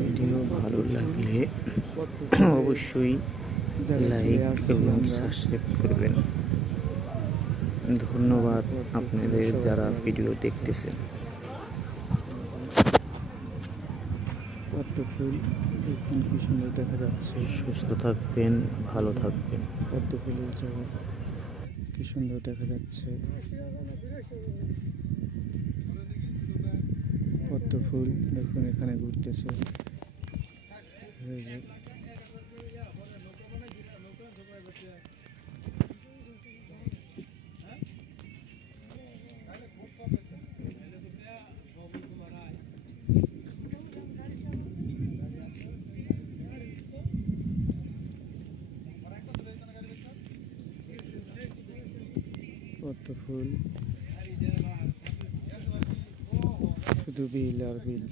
Video ভালো লাগলে অবশ্যই লাইক এবং সাবস্ক্রাইব করবেন। ধন্যবাদ আপনাদের যারা ভিডিও দেখতেছেন। পদ্ম ফুল দেখুন কি সুন্দর দেখা যাচ্ছে। সুস্থ থাকবেন, ভালো থাকবেন। পদ্ম ফুলের জায়গা কি সুন্দর দেখা যাচ্ছে। পদ্ম ফুল দেখুন এখানে ঘুরতেছে। পদ্ম ফুল শুধু বিল আর বিল।